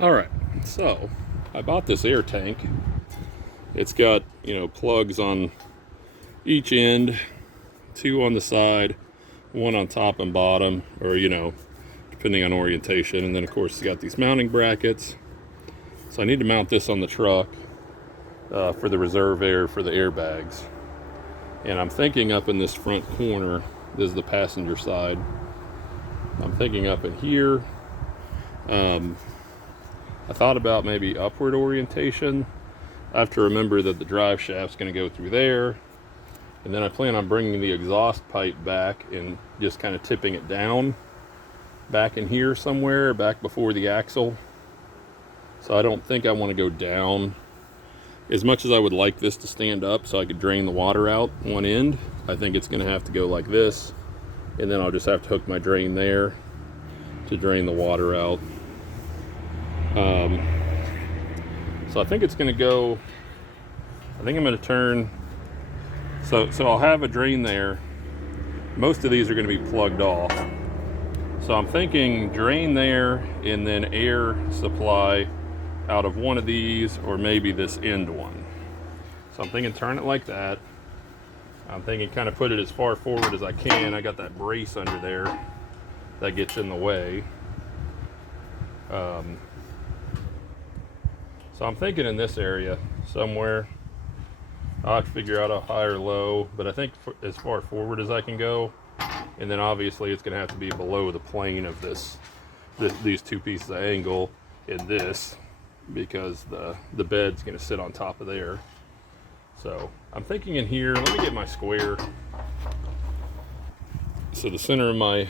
All right, so I bought this air tank. It's got, plugs on each end, two on the side, one on top and bottom, or, depending on orientation. And then, of course, it's got these mounting brackets. So I need to mount this on the truck for the reserve air for the airbags. And I'm thinking up in this front corner, this is the passenger side. I'm thinking up in here. I thought about maybe upward orientation. I have to remember that the drive shaft's going to go through there. And then I plan on bringing the exhaust pipe back and just kind of tipping it down back in here somewhere, back before the axle. So I don't think I want to go down. As much as I would like this to stand up so I could drain the water out one end, I think it's going to have to go like this. And then I'll just have to hook my drain there to drain the water out. So I think it's going to go, I think I'm going to turn, so I'll have a drain there. Most of these are going to be plugged off. So I'm thinking drain there and then air supply out of one of these or maybe this end one. So I'm thinking turn it like that. I'm thinking kind of put it as far forward as I can. I got that brace under there that gets in the way. So I'm thinking in this area somewhere. I'll have to figure out a high or low, but I think as far forward as I can go. And then obviously it's going to have to be below the plane of these two pieces of angle in this, because the bed's going to sit on top of there. So I'm thinking in here, let me get my square. So the center of my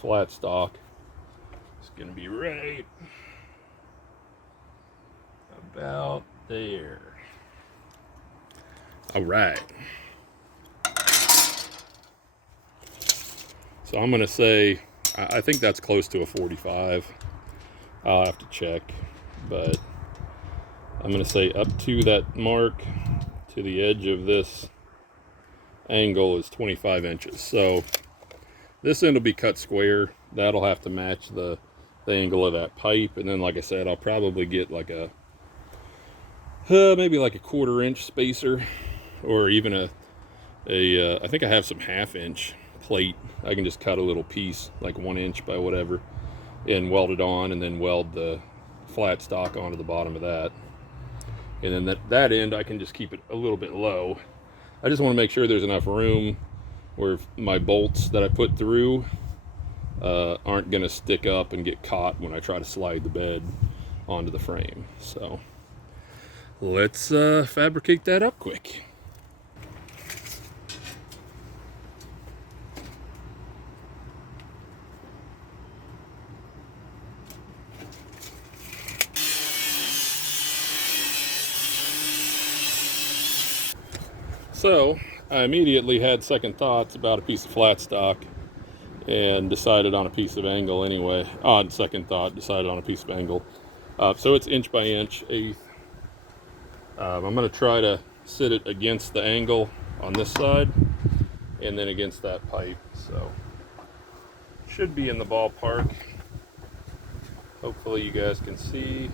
flat stock is going to be right about there. All right. So I'm going to say, I think that's close to a 45. I'll have to check, but I'm going to say up to that mark, to the edge of this angle is 25 inches. So this end will be cut square. That'll have to match the angle of that pipe. And then, like I said, I'll probably get like a, maybe like a 1/4 inch spacer, or even I think I have some 1/2 inch plate. I can just cut a little piece, like 1 inch by whatever, and weld it on, and then weld the flat stock onto the bottom of that. And then that end, I can just keep it a little bit low. I just want to make sure there's enough room where my bolts that I put through aren't going to stick up and get caught when I try to slide the bed onto the frame. So let's fabricate that up quick. So I immediately had second thoughts about a piece of flat stock and decided on a piece of angle anyway. On second thought, decided on a piece of angle. So it's inch by inch, 1/8. I'm going to try to sit it against the angle on this side and then against that pipe. So should be in the ballpark. Hopefully you guys can see.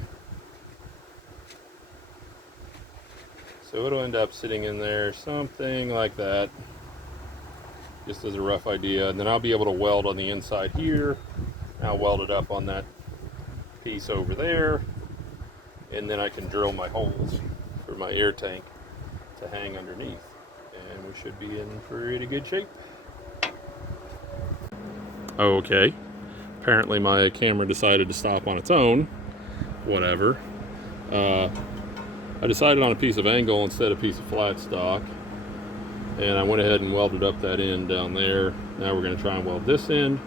So it'll end up sitting in there, something like that, just as a rough idea. And then I'll be able to weld on the inside here. I'll weld it up on that piece over there. And then I can drill my holes for my air tank to hang underneath. And we should be in pretty good shape. Okay. Apparently my camera decided to stop on its own. Whatever. I decided on a piece of angle instead of a piece of flat stock, and I went ahead and welded up that end down there. Now we're going to try and weld this end.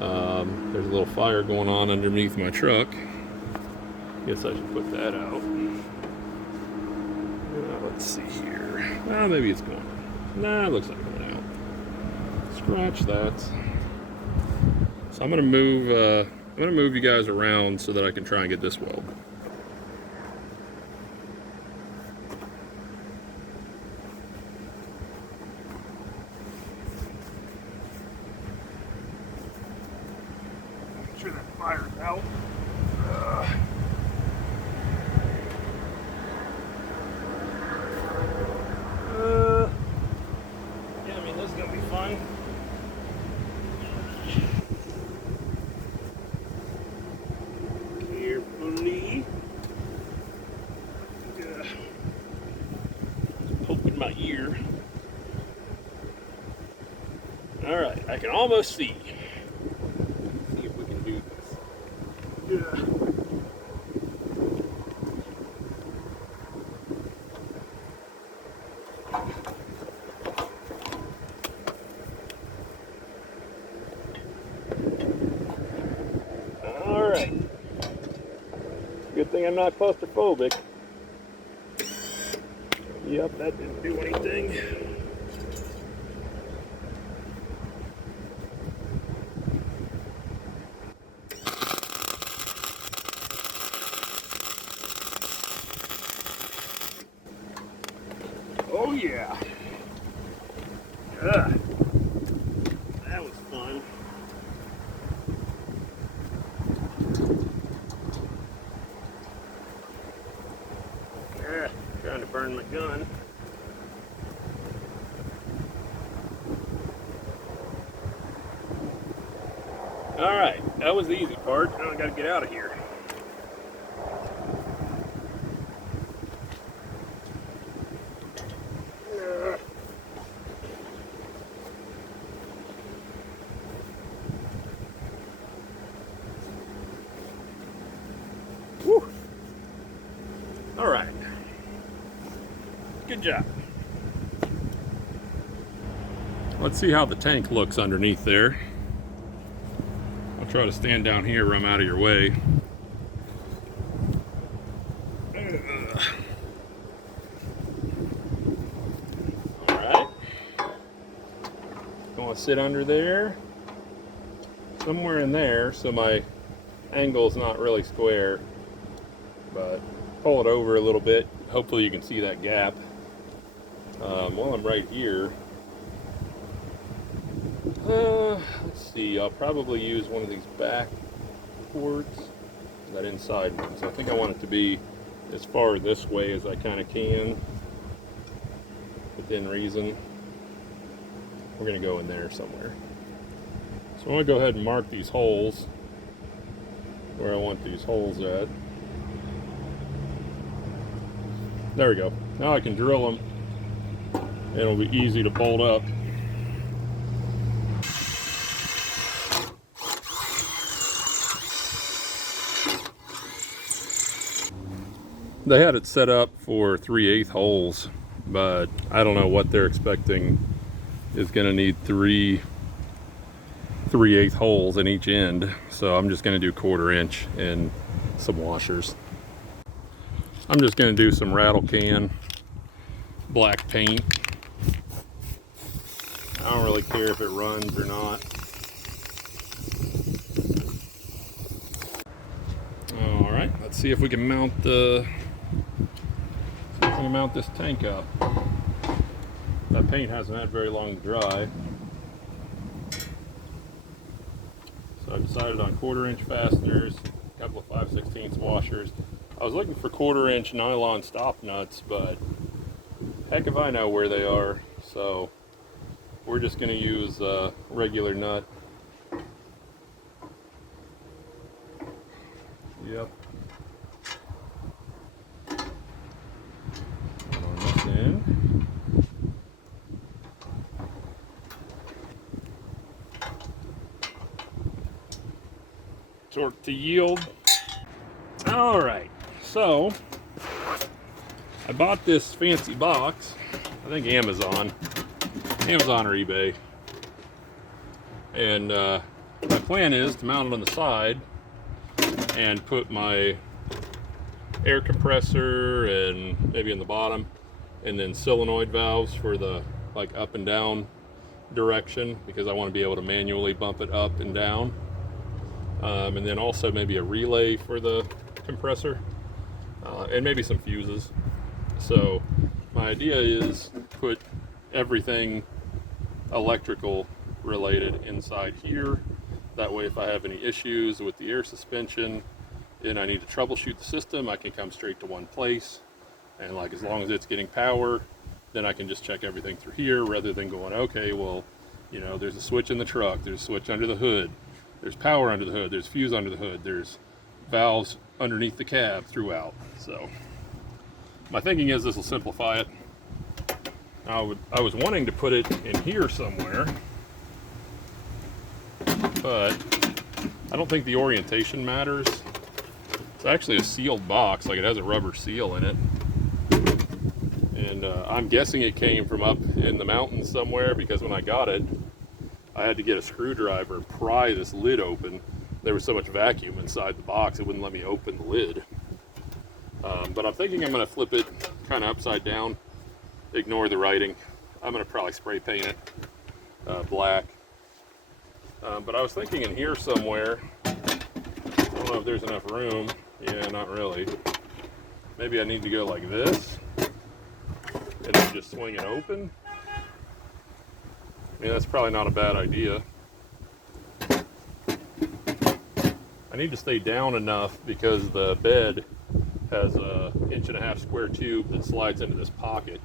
There's a little fire going on underneath my truck. Guess I should put that out. Let's see here. Maybe it's going on. Nah, it looks like it went out. Scratch that. So I'm going to move you guys around so that I can try and get this weld. Make sure that fire's out. I can almost see. Let's see if we can do this. Yeah. All right. Good thing I'm not claustrophobic. Yep, that didn't do anything. Oh yeah. That was fun. Trying to burn my gun. Alright, that was the easy part. Now I gotta get out of here. Whew. Alright. Good job. Let's see how the tank looks underneath there. I'll try to stand down here where I'm out of your way. Alright. Going to sit under there. Somewhere in there so my angle's not really square. But pull it over a little bit. Hopefully you can see that gap. While I'm right here, let's see, I'll probably use one of these back ports, that inside one. So I think I want it to be as far this way as I kind of can, within reason. We're going to go in there somewhere. So I'm going to go ahead and mark these holes, where I want these holes at. There we go. Now I can drill them. It'll be easy to bolt up. They had it set up for 3/8 holes, but I don't know what they're expecting is going to need 3/8 holes in each end. So I'm just going to do 1/4 inch and some washers. I'm just going to do some rattle can black paint. I don't really care if it runs or not. All right, let's see if we can mount this tank up. That paint hasn't had very long to dry. So I decided on 1/4 inch fasteners, a couple of 5/16 washers. I was looking for 1/4 inch nylon stop nuts, but heck if I know where they are. So we're just going to use a regular nut. Yep. On this end. Torque to yield. All right, so I bought this fancy box. I think Amazon or eBay. And my plan is to mount it on the side and put my air compressor and maybe in the bottom, and then solenoid valves for the like up and down direction, because I want to be able to manually bump it up and down. And then also maybe a relay for the compressor, and maybe some fuses. So my idea is put everything electrical related inside here. That way if I have any issues with the air suspension and I need to troubleshoot the system, I can come straight to one place, and like as long as it's getting power, then I can just check everything through here, rather than going, okay, well, you know, there's a switch in the truck, there's a switch under the hood, there's power under the hood, there's fuse under the hood, there's valves underneath the cab throughout. So my thinking is this will simplify it. I was wanting to put it in here somewhere, but I don't think the orientation matters. It's actually a sealed box, like it has a rubber seal in it. And I'm guessing it came from up in the mountains somewhere, because when I got it, I had to get a screwdriver, pry this lid open. There was so much vacuum inside the box, it wouldn't let me open the lid. But I'm thinking I'm gonna flip it kind of upside down, ignore the writing. I'm gonna probably spray paint it black. But I was thinking in here somewhere, I don't know if there's enough room. Yeah, not really. Maybe I need to go like this, and then just swing it open. I mean, that's probably not a bad idea. I need to stay down enough because the bed has a 1.5-inch square tube that slides into this pocket,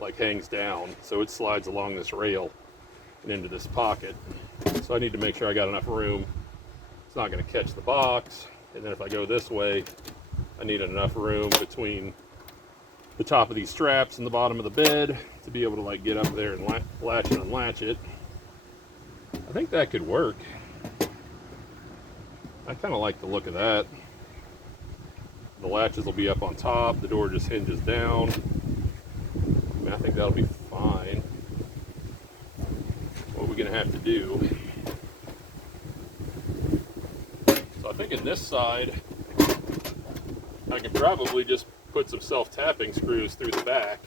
like hangs down. So it slides along this rail and into this pocket. So I need to make sure I got enough room. It's not going to catch the box. And then if I go this way, I need enough room between the top of these straps and the bottom of the bed to be able to like get up there and latch and unlatch it. I think that could work. I kind of like the look of that. The latches will be up on top. The door just hinges down. I mean, I think that'll be fine. What we're gonna have to do. So I think in this side, I can probably just put some self-tapping screws through the back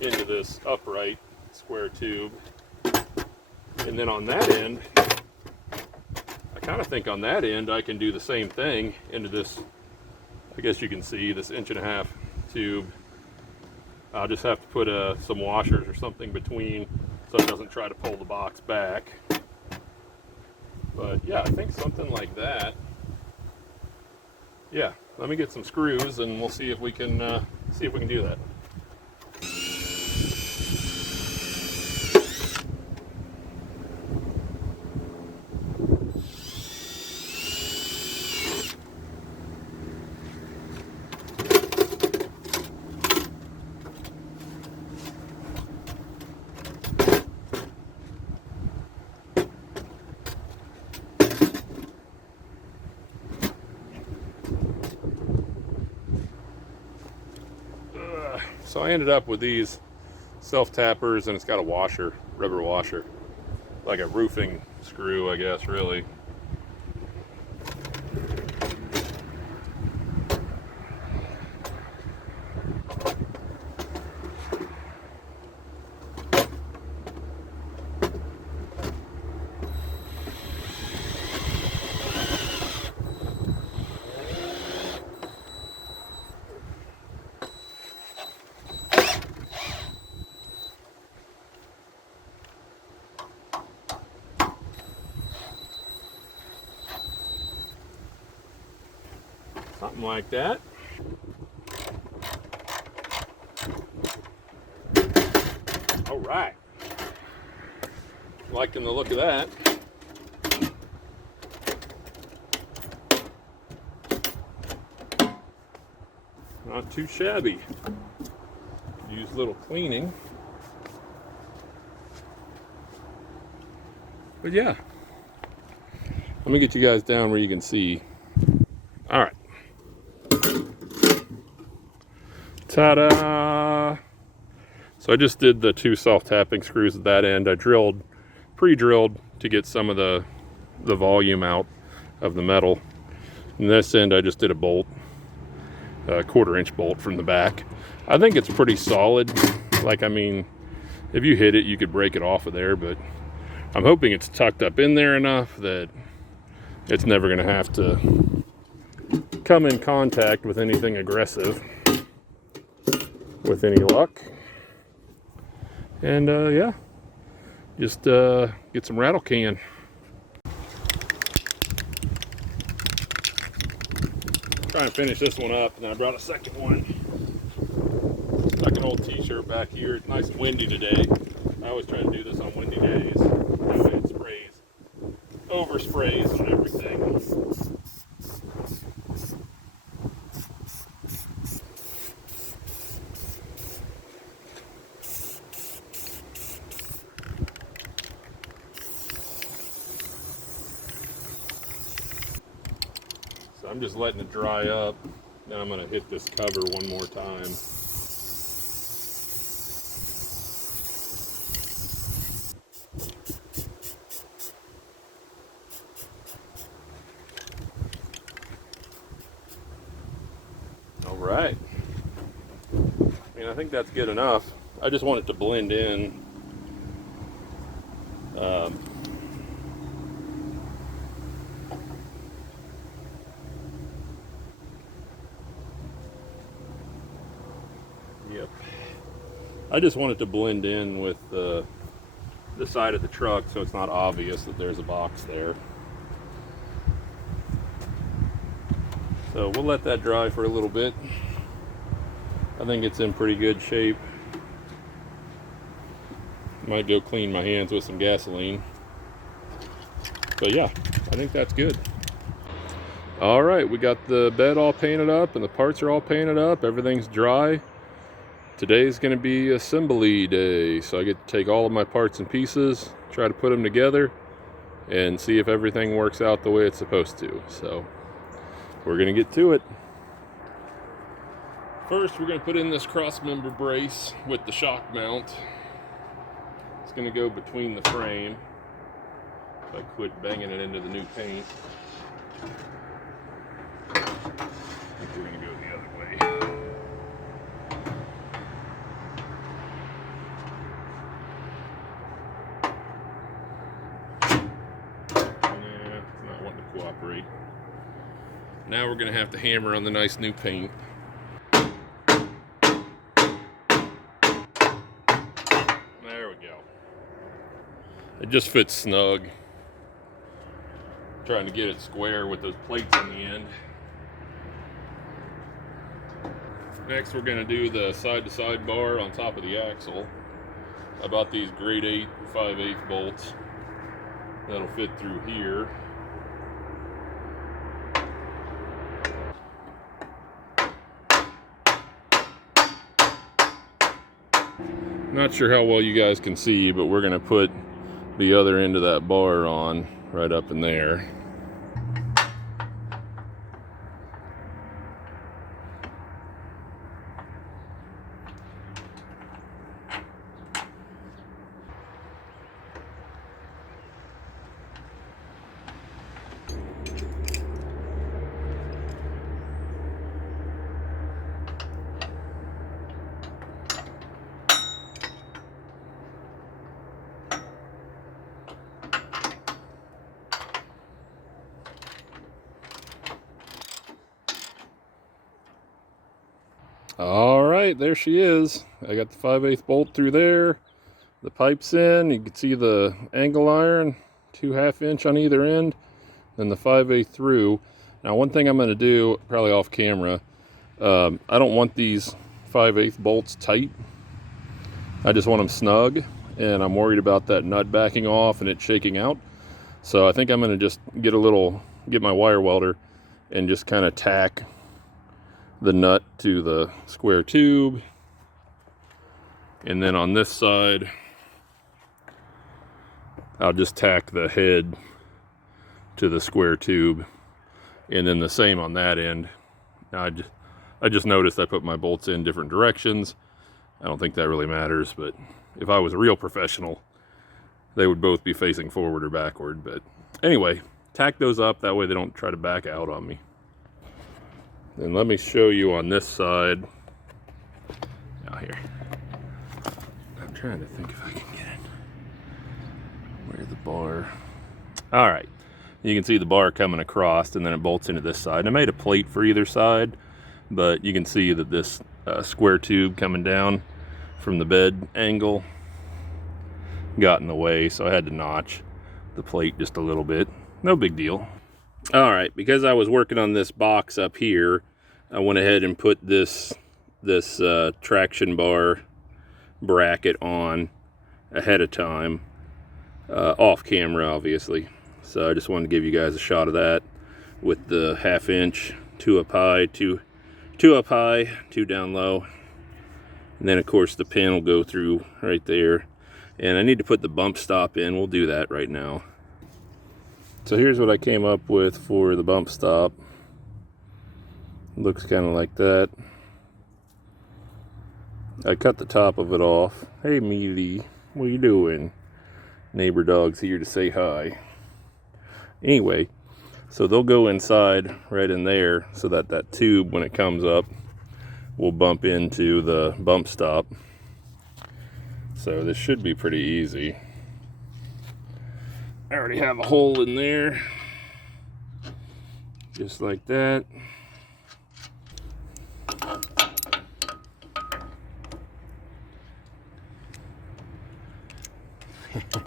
into this upright square tube. And then on that end, I kind of think on that end I can do the same thing into this, I guess you can see this 1.5-inch tube. I'll just have to put some washers or something between so it doesn't try to pull the box back. But yeah, I think something like that. Yeah, let me get some screws and we'll see if we can do that. So I ended up with these self-tappers, and it's got a washer, rubber washer, like a roofing screw, I guess, really. Something like that. All right. Liking the look of that. Not too shabby. Use a little cleaning. But yeah. Let me get you guys down where you can see. All right. Ta-da! So I just did the 2 self-tapping screws at that end. I pre-drilled to get some of the volume out of the metal. And this end I just did a bolt, a 1/4-inch bolt from the back. I think it's pretty solid. Like, I mean, if you hit it, you could break it off of there, but I'm hoping it's tucked up in there enough that it's never gonna have to come in contact with anything aggressive with any luck. And yeah, just get some rattle can. Trying to finish this one up, and then I brought a second one. Stuck an old t-shirt back here. It's nice and windy today. I always try to do this on windy days. That way it sprays, oversprays on everything. I'm just letting it dry up. Then I'm gonna hit this cover one more time. All right. I mean, I think that's good enough. I just want it to blend in. Yep. I just want it to blend in with the side of the truck so it's not obvious that there's a box there. So we'll let that dry for a little bit. I think it's in pretty good shape. Might go clean my hands with some gasoline. But yeah, I think that's good. All right, we got the bed all painted up and the parts are all painted up. Everything's dry. Today's gonna be assembly day, so I get to take all of my parts and pieces, try to put them together, and see if everything works out the way it's supposed to. So we're gonna get to it. First, we're gonna put in this cross member brace with the shock mount. It's gonna go between the frame. If I quit banging it into the new paint. I think we're gonna go the other way. Nah, it's not wanting to cooperate. Now we're gonna have to hammer on the nice new paint. There we go. It just fits snug. Trying to get it square with those plates on the end. Next, we're going to do the side-to-side bar on top of the axle. I bought these grade 8 5/8 bolts that'll fit through here. Not sure how well you guys can see, but we're going to put the other end of that bar on right up in there. All right, there she is. I got the 5/8 bolt through there. The pipe's in. You can see the angle iron, 2 1/2" on either end, then the 5/8 through. Now, one thing I'm going to do, probably off camera, I don't want these 5/8 bolts tight. I just want them snug, and I'm worried about that nut backing off and it shaking out. So I think I'm going to just get my wire welder and just kind of tack the nut to the square tube, and then on this side I'll just tack the head to the square tube, and then the same on that end. Now I just noticed I put my bolts in different directions. I don't think that really matters, but if I was a real professional, they would both be facing forward or backward. But anyway, tack those up, that way they don't try to back out on me. And let me show you on this side. Now here. I'm trying to think if I can get it. Where the bar. All right. You can see the bar coming across, and then it bolts into this side. And I made a plate for either side, but you can see that this square tube coming down from the bed angle got in the way, so I had to notch the plate just a little bit. No big deal. All right, because I was working on this box up here, I went ahead and put this traction bar bracket on ahead of time, off camera, obviously. So I just wanted to give you guys a shot of that with the 1/2", 2 up high, two up high, 2 down low. And then, of course, the pin will go through right there. And I need to put the bump stop in. We'll do that right now. So here's what I came up with for the bump stop. Looks kind of like that. I cut the top of it off. Hey, Meaty, what you doing? Neighbor dog's here to say hi. Anyway, so they'll go inside right in there so that that tube, when it comes up, will bump into the bump stop. So this should be pretty easy. I already have a hole in there, just like that.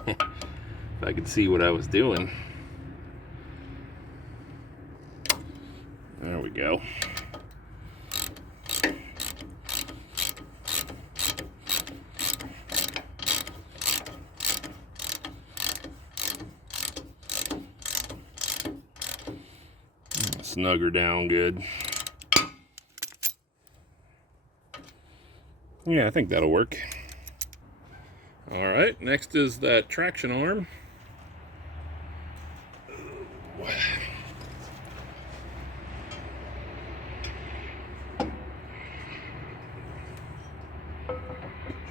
If I could see what I was doing. There we go. Snug her down good. Yeah, I think that'll work. All right, next is that traction arm.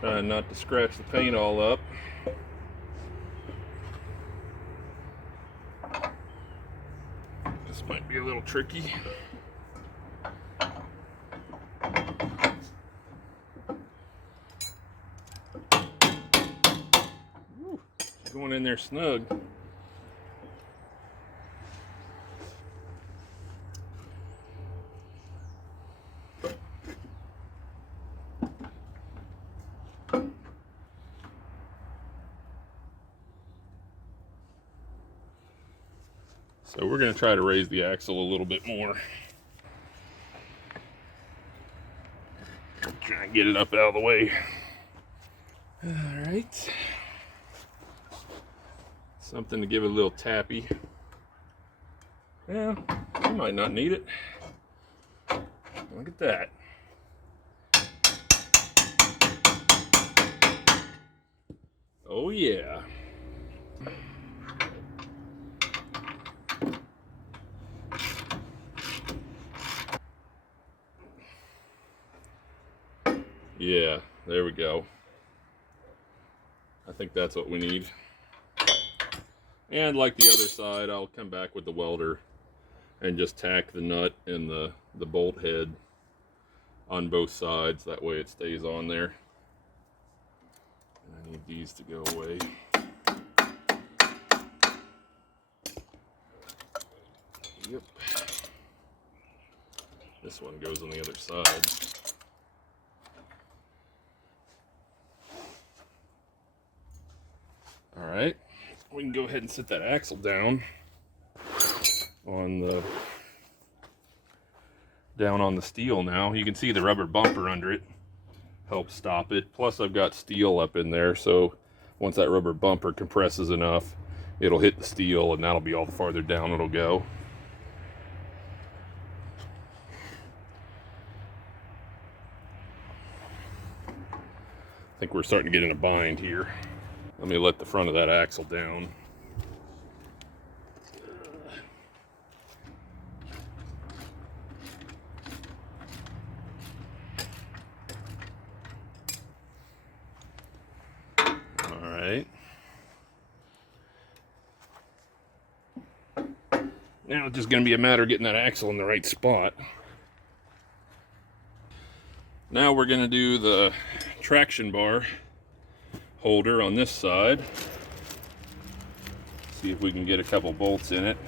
Trying not to scratch the paint all up. This might be a little tricky. Woo, going in there snug. So we're going to try to raise the axle a little bit more. Try and get it up out of the way. All right. Something to give it a little tappy. Yeah, you might not need it. Look at that. Oh yeah. Yeah, there we go. I think that's what we need. And like the other side, I'll come back with the welder and just tack the nut and the bolt head on both sides. That way it stays on there. I need these to go away. Yep. This one goes on the other side. All right, we can go ahead and set that axle down on the steel now. You can see the rubber bumper under it helps stop it. Plus I've got steel up in there, so once that rubber bumper compresses enough, it'll hit the steel and that'll be all the farther down it'll go. I think we're starting to get in a bind here. Let me let the front of that axle down. All right. Now it's just going to be a matter of getting that axle in the right spot. Now we're going to do the traction bar holder on this side. See if we can get a couple bolts in it.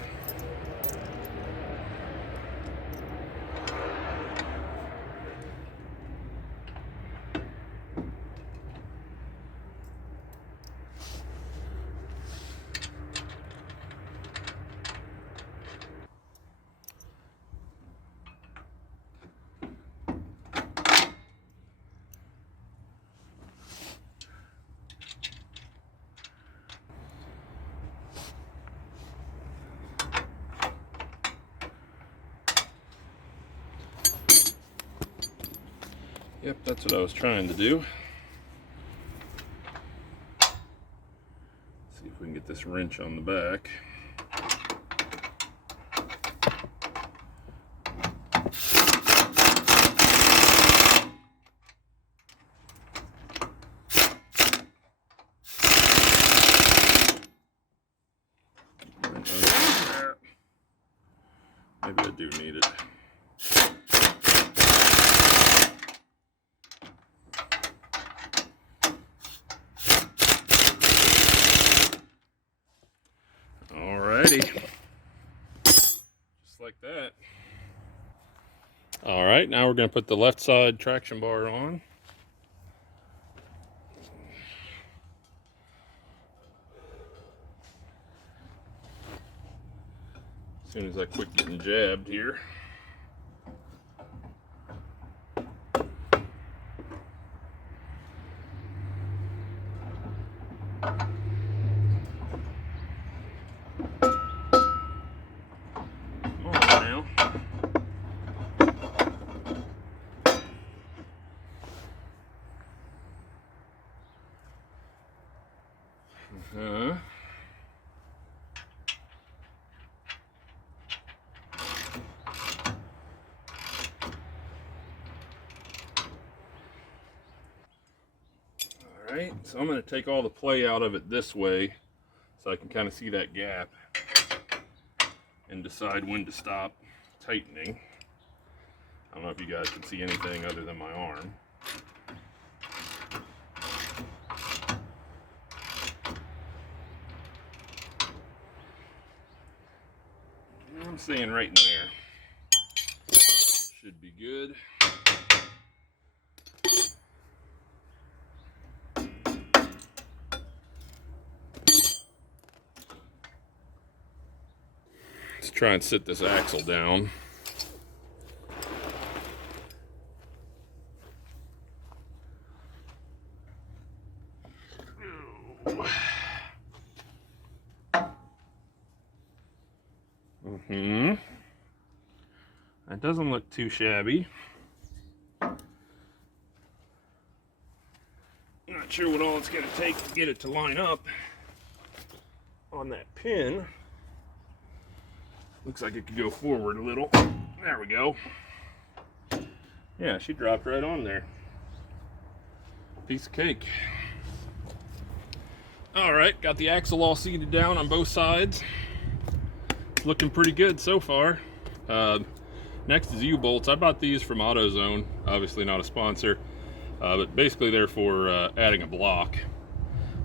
Yep, that's what I was trying to do. See if we can get this wrench on the back. Maybe I do need it. Alrighty. Just like that. Alright, now we're going to put the left side traction bar on. As soon as I quit getting jabbed here. Come on now. Alright, so I'm going to take all the play out of it this way so I can kind of see that gap and decide when to stop tightening. I don't know if you guys can see anything other than my arm. I'm seeing right in there. Should be good. Let's try and sit this axle down. That doesn't look too shabby. Not sure what all it's going to take to get it to line up on that pin. Looks like it could go forward a little. There we go. Yeah, she dropped right on there. Piece of cake. Alright, got the axle all seated down on both sides. It's looking pretty good so far. Next is U-bolts. I bought these from AutoZone, obviously not a sponsor, but basically they're for adding a block.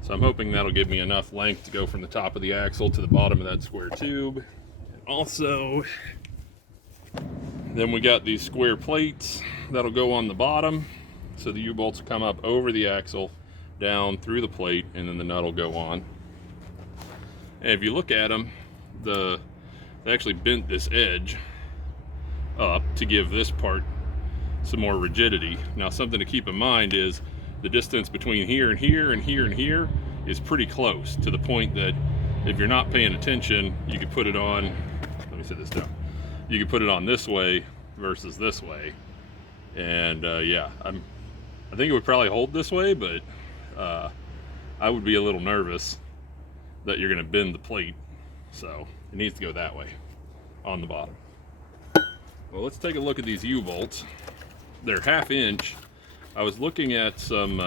So I'm hoping that'll give me enough length to go from the top of the axle to the bottom of that square tube. And also, then we got these square plates that'll go on the bottom, so the U-bolts will come up over the axle, down through the plate, and then the nut will go on. And if you look at them, they actually bent this edge up to give this part some more rigidity. Now, something to keep in mind is the distance between here and here and here and here is pretty close, to the point that if you're not paying attention, you could put it on, let me set this down, you could put it on this way versus this way. And yeah, I think it would probably hold this way, but I would be a little nervous that you're going to bend the plate, so it needs to go that way on the bottom. Well, let's take a look at these U-bolts. They're 1/2 inch. I was looking at some,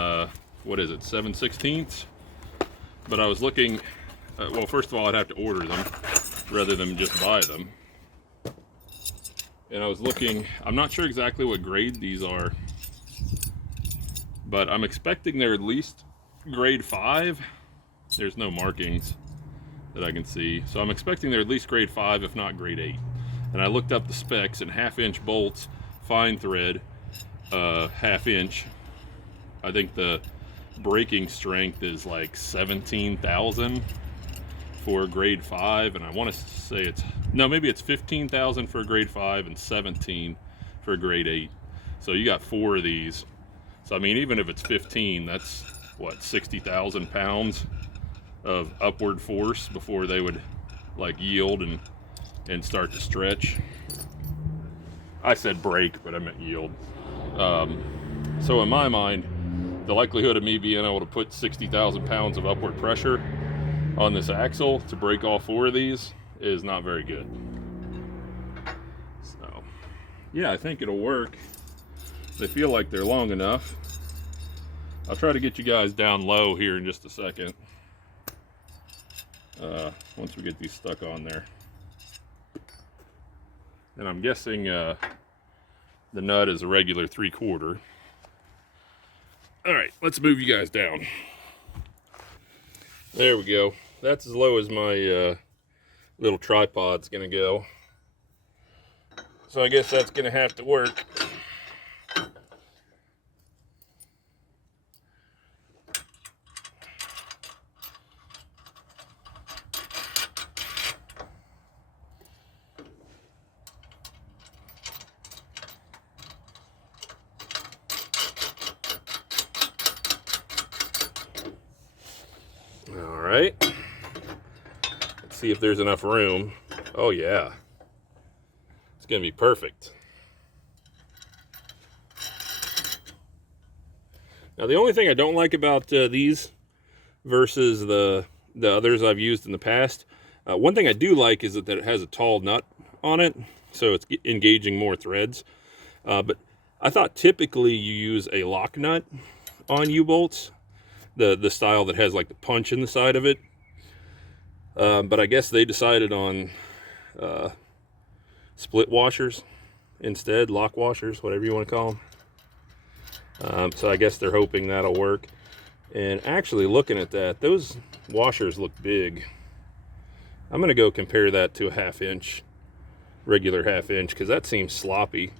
what is it, 7/16? But I was looking, well, first of all, I'd have to order them rather than just buy them. And I was looking, I'm not sure exactly what grade these are, but I'm expecting they're at least grade 5. There's no markings that I can see. So I'm expecting they're at least grade 5, if not grade 8. And I looked up the specs, and 1/2 inch bolts, fine thread, 1/2 inch. I think the braking strength is like 17,000 for grade 5, and I want to say it's, no, maybe it's 15,000 for grade 5 and 17 for grade 8. So you got 4 of these. So I mean, even if it's 15, that's what, 60,000 pounds of upward force before they would like yield and start to stretch. I said break, but I meant yield. So in my mind, the likelihood of me being able to put 60,000 pounds of upward pressure on this axle to break all 4 of these is not very good. So yeah, I think it'll work. They feel like they're long enough. I'll try to get you guys down low here in just a second. Once we get these stuck on there. And I'm guessing the nut is a regular 3/4. All right, let's move you guys down. There we go. That's as low as my little tripod's gonna go. So I guess that's gonna have to work. All right. Let's see if there's enough room. Oh yeah. It's gonna be perfect. Now the only thing I don't like about these versus the others I've used in the past, one thing I do like is that it has a tall nut on it, so it's engaging more threads. But I thought typically you use a lock nut on U-bolts, the style that has like the punch in the side of it. But I guess they decided on split washers instead, lock washers, whatever you want to call them. So I guess they're hoping that'll work. And actually looking at that, those washers look big. I'm gonna go compare that to a 1/2 inch, regular 1/2 inch, because that seems sloppy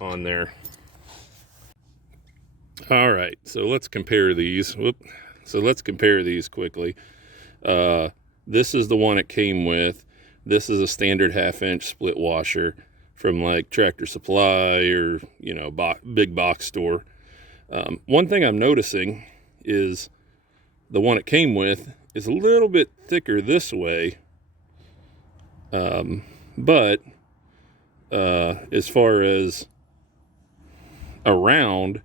on there. All right, so let's compare these. So let's compare these quickly. This is the one it came with. This is a standard 1/2 inch split washer from like Tractor Supply or, you know, big box store. One thing I'm noticing is the one it came with is a little bit thicker this way, but as far as around,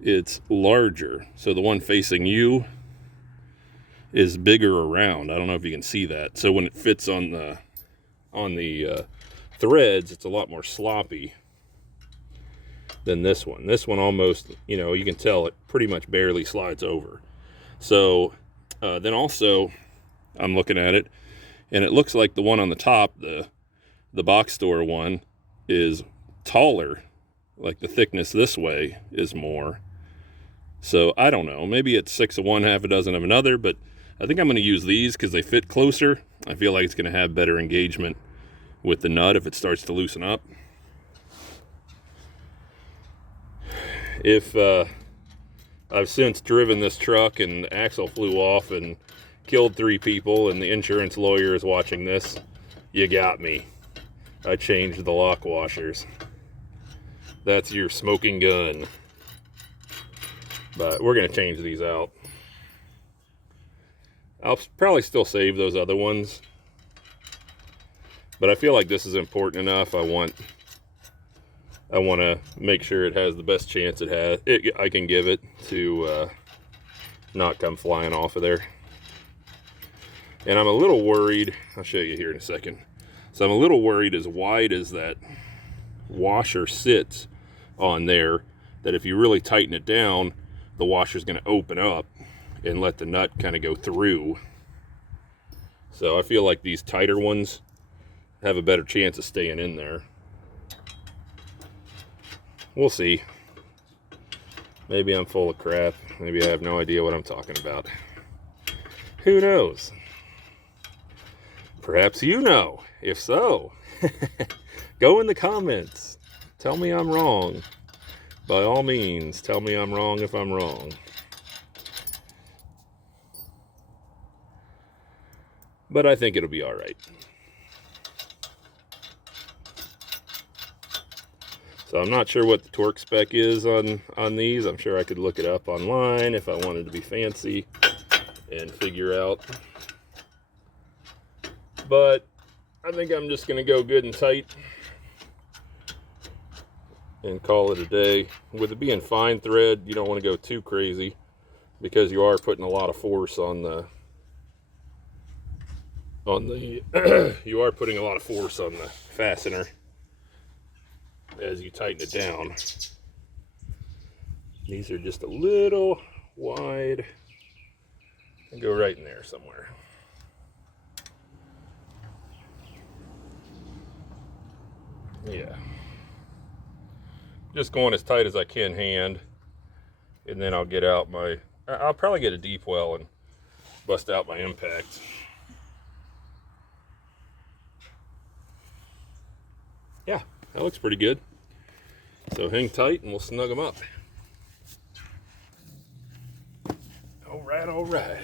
it's larger. So the one facing you is bigger around. I don't know if you can see that. So when it fits on the threads, it's a lot more sloppy than this one. This one almost, you know, you can tell it pretty much barely slides over. So then also I'm looking at it and it looks like the one on the top, the box store one, is taller. Like the thickness this way is more. So I don't know, maybe it's 6 of one, half a dozen of another, but I think I'm going to use these because they fit closer. I feel like it's going to have better engagement with the nut if it starts to loosen up. If I've since driven this truck and the axle flew off and killed 3 people and the insurance lawyer is watching this, you got me. I changed the lock washers. That's your smoking gun. But we're going to change these out. I'll probably still save those other ones, but I feel like this is important enough. I want to make sure it has the best chance I can give it to not come flying off of there. And I'm a little worried, I'll show you here in a second. So I'm a little worried, as wide as that washer sits on there, that if you really tighten it down, the washer's going to open up and let the nut kind of go through. So I feel like these tighter ones have a better chance of staying in there. We'll see. Maybe I'm full of crap. Maybe I have no idea what I'm talking about. Who knows? Perhaps you know. If so, go in the comments. Tell me I'm wrong. By all means, tell me I'm wrong if I'm wrong. But I think it'll be all right. So I'm not sure what the torque spec is on these. I'm sure I could look it up online if I wanted to be fancy and figure out. But I think I'm just going to go good and tight and call it a day. With it being fine thread, you don't want to go too crazy because you are putting a lot of force on the you are putting a lot of force on the fastener as you tighten it down. These are just a little wide. I'll go right in there somewhere. Yeah. Just going as tight as I can hand. And then I'll get out I'll probably get a deep well and bust out my impacts. Yeah, that looks pretty good. So hang tight and we'll snug them up. All right, all right.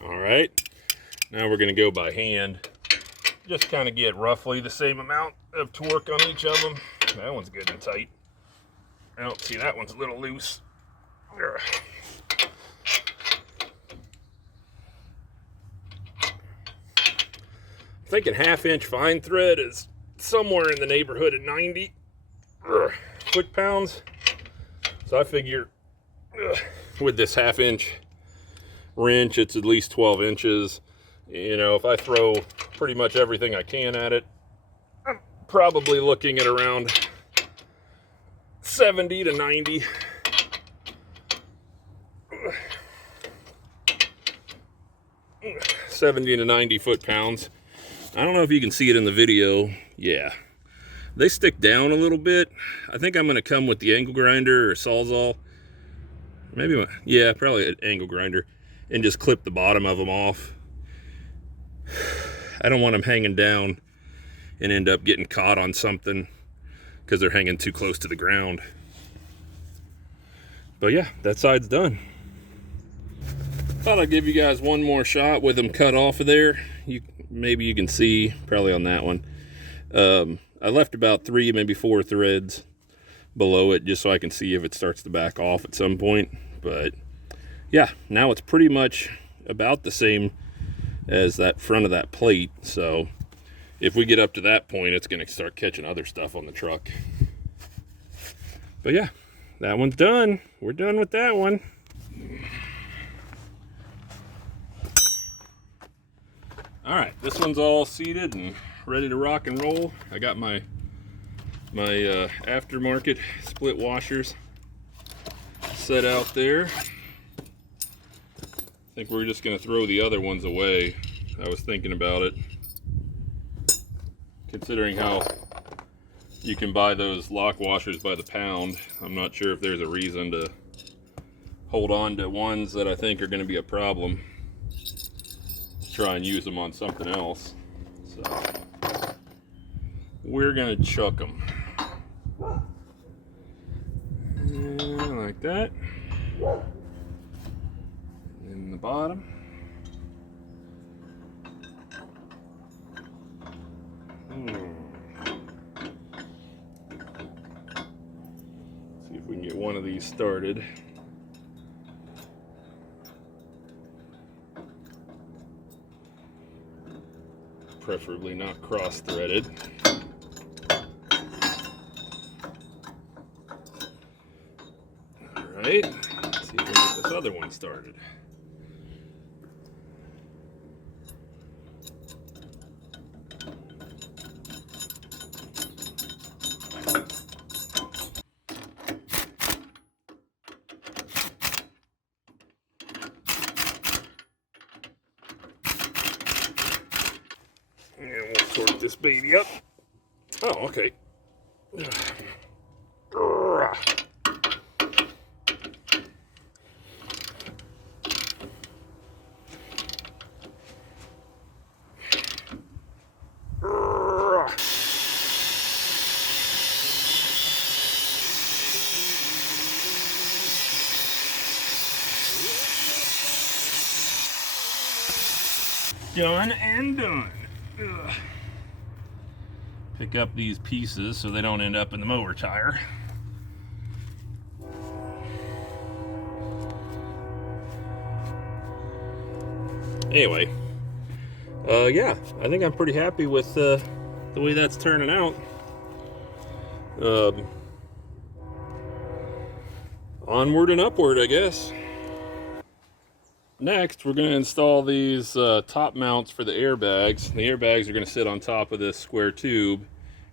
All right, now we're going to go by hand. Just kind of get roughly the same amount of torque on each of them. That one's good and tight. Oh, see, that one's a little loose. I'm thinking 1/2 inch fine thread is somewhere in the neighborhood of 90 foot-pounds. So I figure with this 1/2 inch wrench, it's at least 12 inches. You know, if I throw pretty much everything I can at it, I'm probably looking at around 70 to 90. $70 to 90 foot-pounds. I don't know if you can see it in the video. Yeah, they stick down a little bit. I think I'm going to come with the angle grinder or Sawzall. Maybe, yeah, probably an angle grinder, and just clip the bottom of them off. I don't want them hanging down and end up getting caught on something because they're hanging too close to the ground. But yeah, that side's done. Thought I'd give you guys one more shot with them cut off of there. Maybe you can see, probably on that one. I left about 3, maybe 4 threads below it just so I can see if it starts to back off at some point. But yeah, now it's pretty much about the same as that front of that plate. So if we get up to that point, it's going to start catching other stuff on the truck. But yeah, that one's done. We're done with that one. All right, this one's all seated and ready to rock and roll. I got my aftermarket split washers set out there. I think we're just gonna throw the other ones away. I was thinking about it, considering how you can buy those lock washers by the pound. I'm not sure if there's a reason to hold on to ones that I think are gonna be a problem. Try and use them on something else. So we're gonna chuck them like that. In the bottom. See if we can get one of these started. Preferably not cross-threaded. All right, let's see if we can get this other one started. And we'll torque this baby up. Oh, okay. Done and done. Ugh. Pick up these pieces so they don't end up in the mower tire. Anyway, yeah, I think I'm pretty happy with the way that's turning out. Um, Onward and upward, I guess. Next, we're going to install these top mounts for the airbags. The airbags are going to sit on top of this square tube,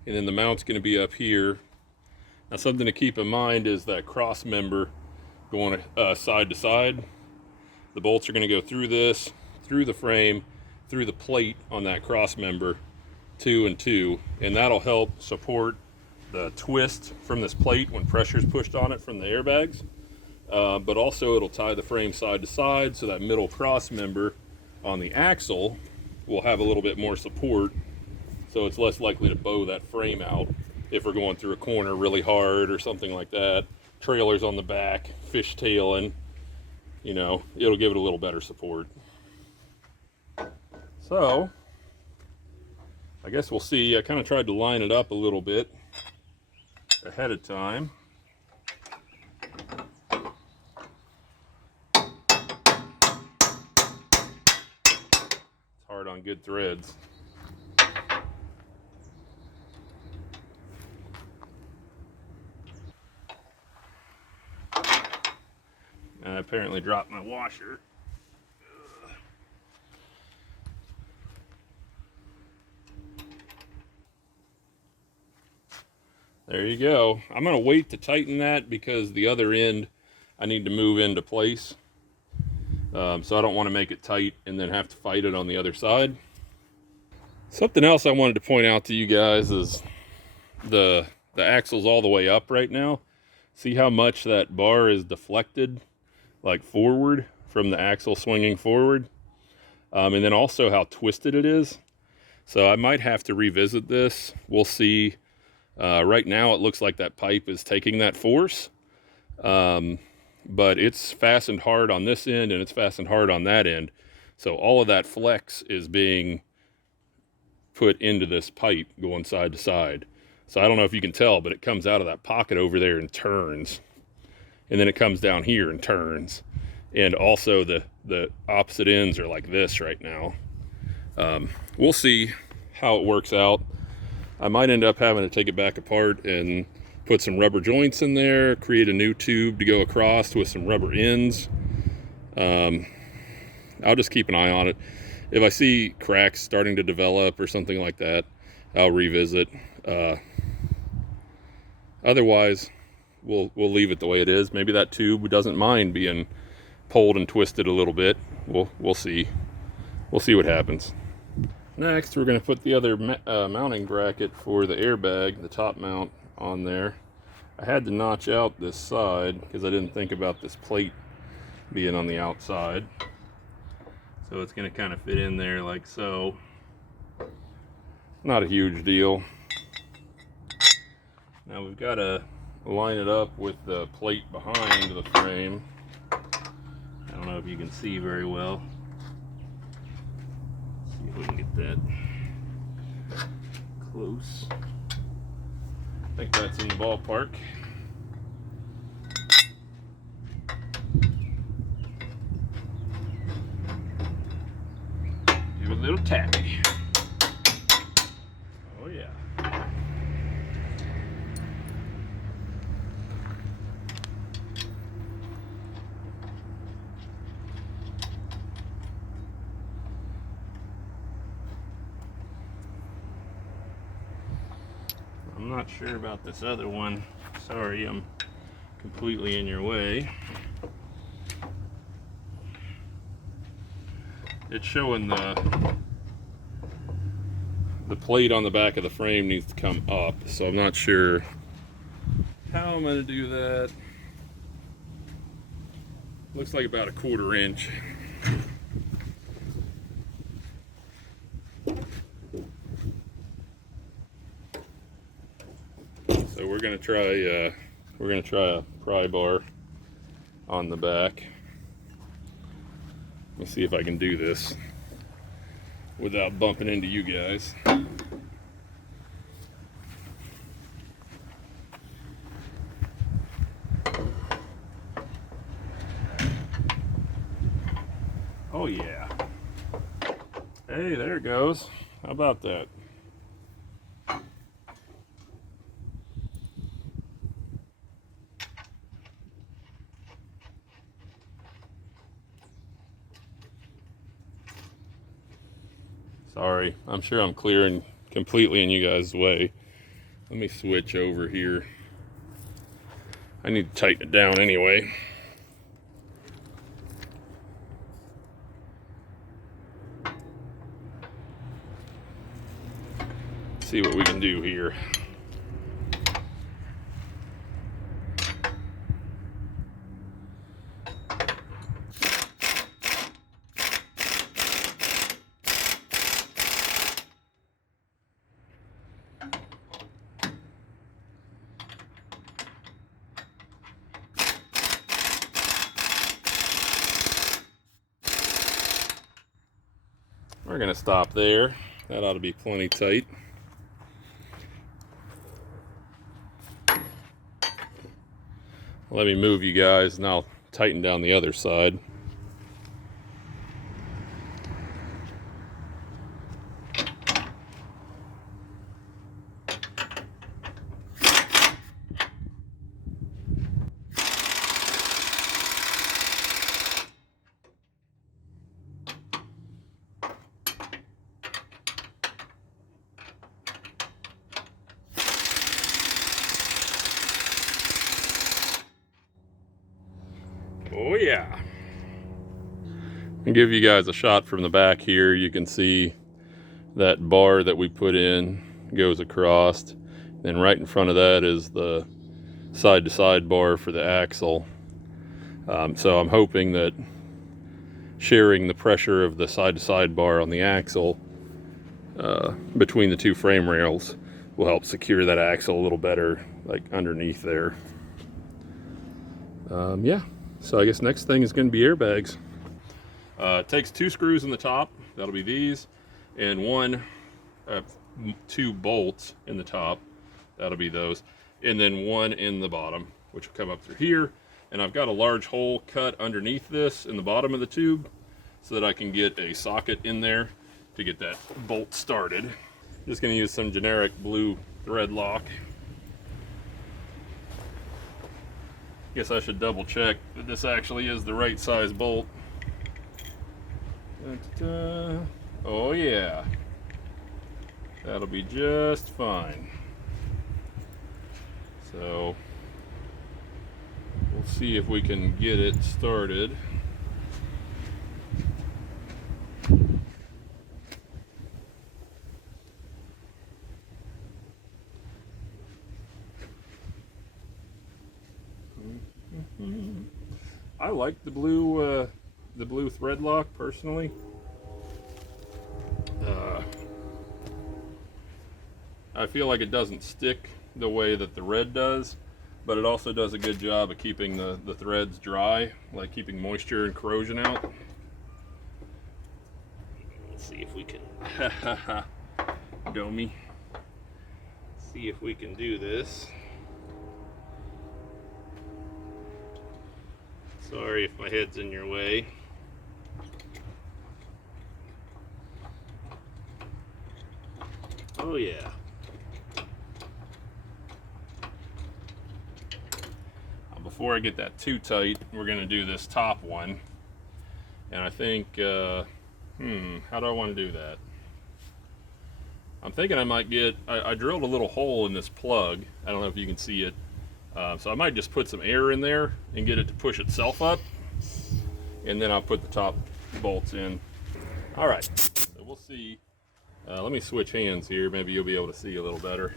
and then the mount's going to be up here. Now, something to keep in mind is that cross member going side to side. The bolts are going to go through this, through the frame, through the plate on that cross member, 2 and 2, and that'll help support the twist from this plate when pressure is pushed on it from the airbags. But also it'll tie the frame side to side, so that middle cross member on the axle will have a little bit more support, so it's less likely to bow that frame out if we're going through a corner really hard or something like that. Trailers on the back, fishtailing, you know, it'll give it a little better support. So I guess we'll see. I kind of tried to line it up a little bit ahead of time. Hard on good threads. And I apparently dropped my washer. There you go. I'm going to wait to tighten that because the other end I need to move into place. So I don't want to make it tight and then have to fight it on the other side. Something else I wanted to point out to you guys is the axle's all the way up right now. See how much that bar is deflected, like forward from the axle swinging forward, and then also how twisted it is. So I might have to revisit this. We'll see. Right now it looks like that pipe is taking that force, but it's fastened hard on this end and it's fastened hard on that end. So all of that flex is being put into this pipe going side to side. So I don't know if you can tell, but it comes out of that pocket over there and turns. And then it comes down here and turns. And also the opposite ends are like this right now. We'll see how it works out. I might end up having to take it back apart and put some rubber joints in there, create a new tube to go across with some rubber ends. I'll just keep an eye on it. If I see cracks starting to develop or something like that, I'll revisit. Otherwise, we'll leave it the way it is. Maybe that tube doesn't mind being pulled and twisted a little bit. We'll see. We'll see what happens. Next, we're going to put the other mounting bracket for the airbag, the top mount, on there. I had to notch out this side because I didn't think about this plate being on the outside. So it's going to kind of fit in there like so. Not a huge deal. Now we've got to line it up with the plate behind the frame. I don't know if you can see very well. Let's see if we can get that close. I think that's in the ballpark. Give it a little tappy. Oh yeah. I'm not sure about this other one. Sorry, I'm completely in your way. It's showing the plate on the back of the frame needs to come up, so I'm not sure how I'm going to do that. Looks like about 1/4 inch. So we're gonna try a pry bar on the back. Let me see if I can do this without bumping into you guys. Oh yeah. Hey, there it goes. How about that? Sorry, I'm sure I'm clearing completely in you guys' way. Let me switch over here. I need to tighten it down anyway. See what we can do here. We're gonna stop there. That ought to be plenty tight. Let me move you guys and I'll tighten down the other side. Oh yeah. I'll give you guys a shot from the back here. You can see that bar that we put in goes across. Then right in front of that is the side-to-side bar for the axle. So I'm hoping that sharing the pressure of the side-to-side bar on the axle between the two frame rails will help secure that axle a little better, like underneath there. Yeah, so I guess next thing is going to be airbags. It takes 2 screws in the top, that'll be these, and 2 bolts in the top, that'll be those, and then 1 in the bottom, which will come up through here. And I've got a large hole cut underneath this in the bottom of the tube so that I can get a socket in there to get that bolt started. Just going to use some generic blue thread lock. Guess I should double check that this actually is the right size bolt. Oh yeah, that'll be just fine. So we'll see if we can get it started. I like the blue thread lock personally. I feel like it doesn't stick the way that the red does, but it also does a good job of keeping the threads dry, like keeping moisture and corrosion out. Let's see if we can dummy. See if we can do this. Sorry if my head's in your way. Oh yeah. Before I get that too tight, we're going to do this top one. And I think, how do I want to do that? I'm thinking I might get, I drilled a little hole in this plug. I don't know if you can see it. So I might just put some air in there and get it to push itself up. And then I'll put the top bolts in. All right, so we'll see. Let me switch hands here. Maybe you'll be able to see a little better.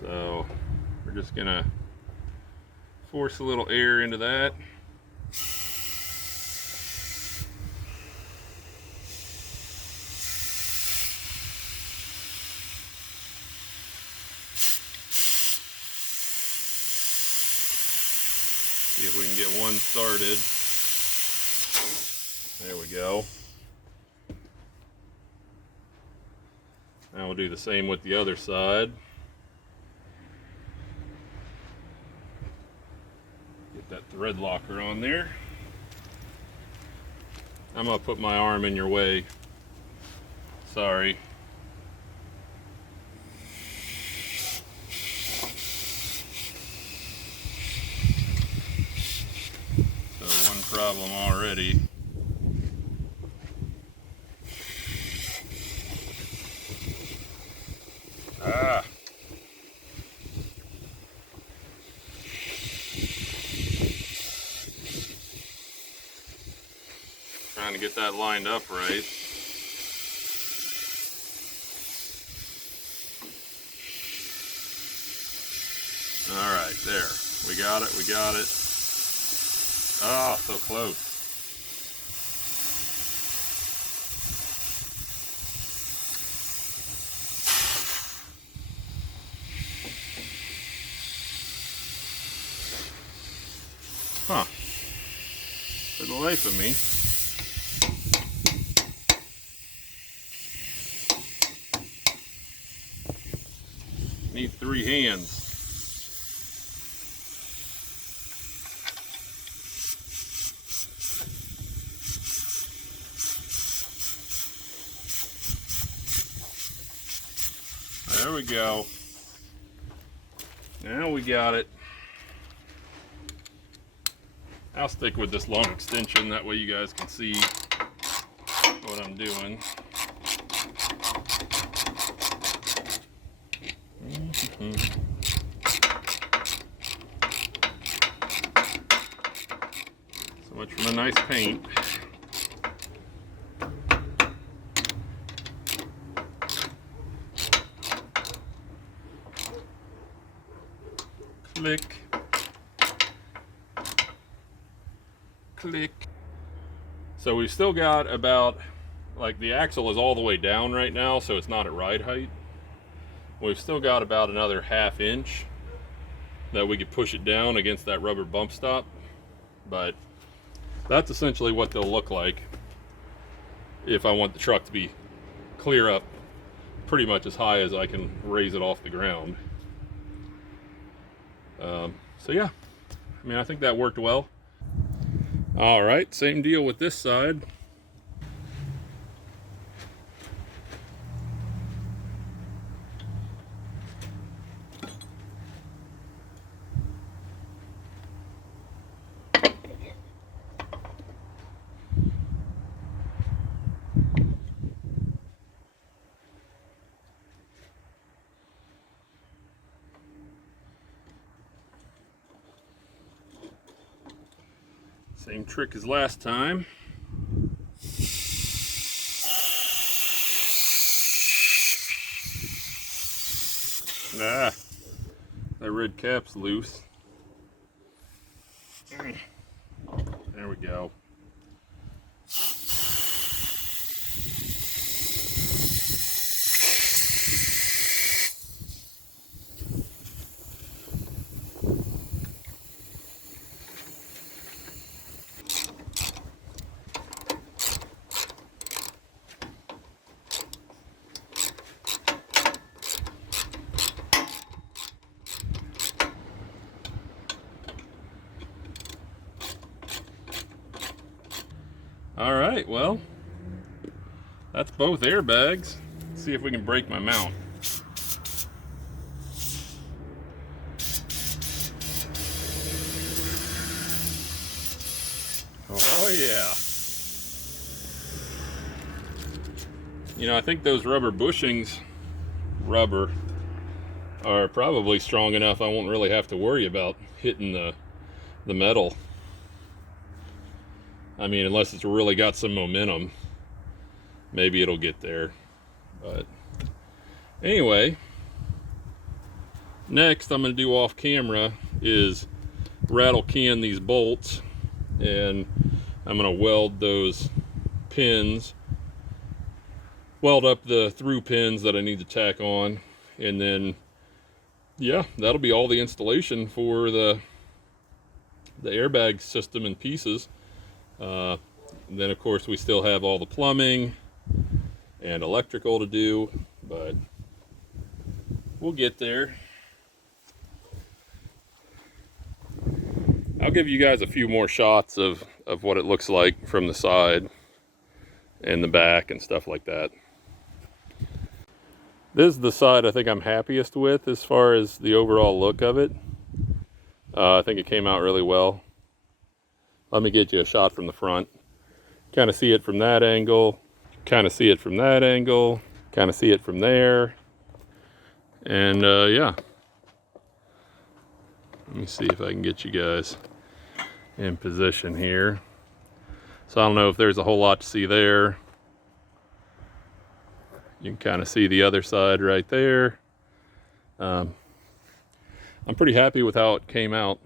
So we're just going to force a little air into that. See if we can get one started. There we go. Now we'll do the same with the other side. Get that thread locker on there. I'm gonna put my arm in your way. Sorry. So one problem already. to get that lined up right. All right, there. We got it, we got it. Ah, so close. Huh. For the life of me. Need 3 hands. There we go. Now we got it. I'll stick with this long extension, that way you guys can see what I'm doing. So much for the nice paint. Click. Click. So we've still got about, like, the axle is all the way down right now, so it's not at ride height. We've still got about another 1/2 inch that we could push it down against that rubber bump stop, but that's essentially what they'll look like if I want the truck to be clear up pretty much as high as I can raise it off the ground. So yeah, I mean, I think that worked well. All right, same deal with this side. Same trick as last time. Ah, that red cap's loose. There we go. All right, well, that's both airbags. Let's see if we can break my mount. Oh yeah. You know, I think those rubber bushings, are probably strong enough I won't really have to worry about hitting the metal. I mean, unless it's really got some momentum, maybe it'll get there. But anyway, next I'm going to do off camera is rattle can these bolts, and I'm going to weld those pins, weld up the through pins that I need to tack on, and then yeah, that'll be all the installation for the airbag system and pieces. And then of course we still have all the plumbing and electrical to do, but we'll get there. I'll give you guys a few more shots of what it looks like from the side and the back and stuff like that. This is the side I think I'm happiest with as far as the overall look of it. I think it came out really well. Let me get you a shot from the front. Kind of see it from that angle, kind of see it from that angle, kind of see it from there. And yeah. Let me see if I can get you guys in position here. So I don't know if there's a whole lot to see there. You can kind of see the other side right there. I'm pretty happy with how it came out.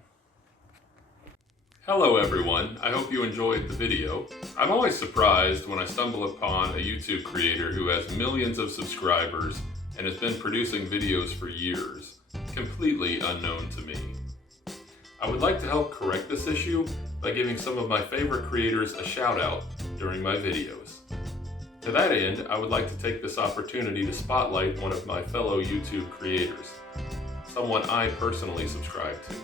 Hello everyone, I hope you enjoyed the video. I'm always surprised when I stumble upon a YouTube creator who has millions of subscribers and has been producing videos for years, completely unknown to me. I would like to help correct this issue by giving some of my favorite creators a shout out during my videos. To that end, I would like to take this opportunity to spotlight one of my fellow YouTube creators, someone I personally subscribe to.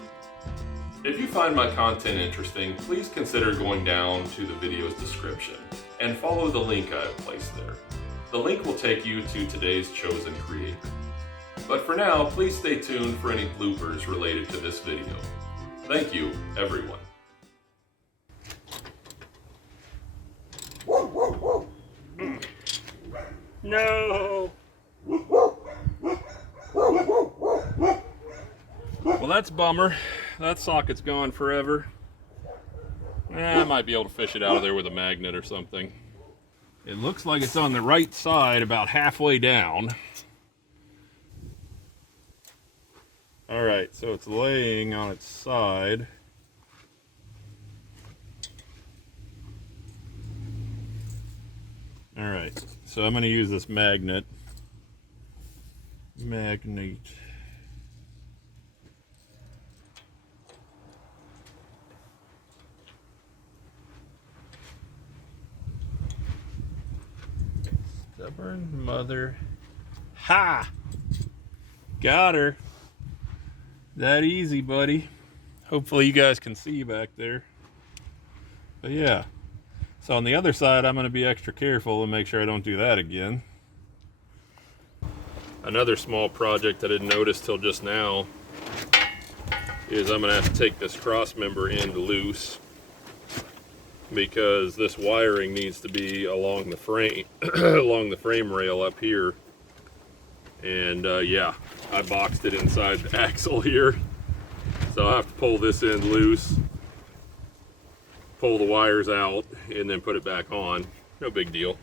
If you find my content interesting, please consider going down to the video's description and follow the link I have placed there. The link will take you to today's chosen creator. But for now, please stay tuned for any bloopers related to this video. Thank you, everyone. No! Well, that's a bummer. That socket's gone forever. I might be able to fish it out of there with a magnet or something. It looks like it's on the right side, about halfway down. All right, so it's laying on its side. All right, so I'm going to use this magnet. Stubborn mother. Ha! Got her. That easy, buddy. Hopefully you guys can see back there. But yeah. So on the other side, I'm going to be extra careful and make sure I don't do that again. Another small project I didn't notice till just now is I'm going to have to take this cross member end loose, because this wiring needs to be along the frame along the frame rail up here. And yeah, I boxed it inside the axle here, so I'll have to pull this end loose, pull the wires out, and then put it back on. No big deal.